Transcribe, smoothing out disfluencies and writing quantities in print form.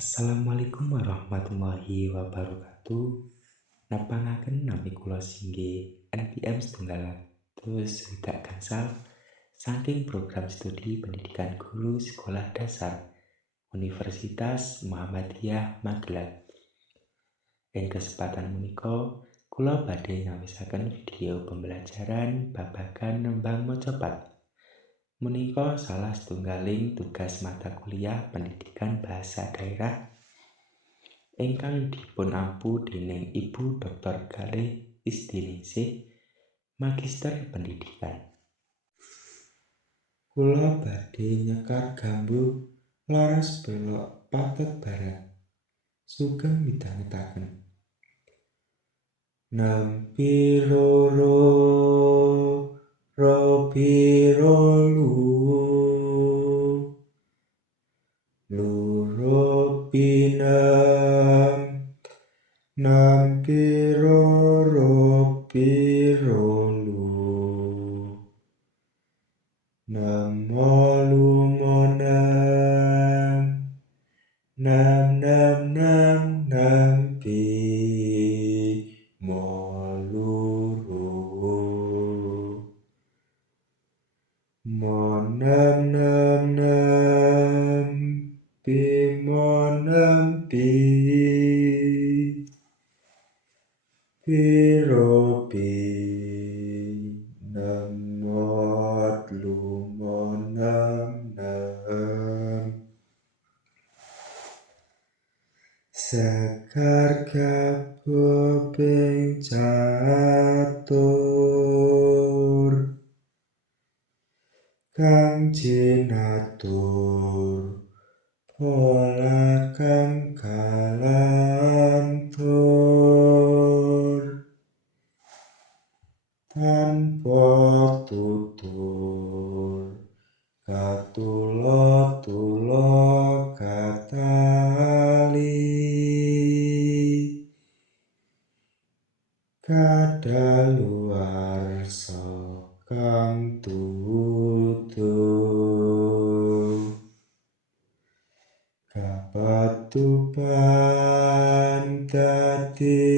Assalamualaikum warahmatullahi wabarakatuh. Nepangaken nami kula Singgi NPM 1 gangsal saking program studi pendidikan guru sekolah dasar Universitas Muhammadiyah Magelang. Ing kesempatan menika kula badhe nyawisaken video pembelajaran babagan nembang macapat. Menika salah setunggaling tugas mata kuliah pendidikan bahasa daerah ingkang dipun ampu dening Ibu Dr. Galih Istiningsih, Magister Pendidikan. Kula badhe nyekar gambu laras belok Patet Barat. Sugeng midhangetaken. Nempi loro robiro loro pinem nampi loro pirolu nemo lumonem nem nampi moluru monem pi piropi nemot lumonem sekar kaboping catur kang jinatur pola kang kalantur tanpa tutur katulo katali kadaluwarsa kang tutuh kapatuban dadi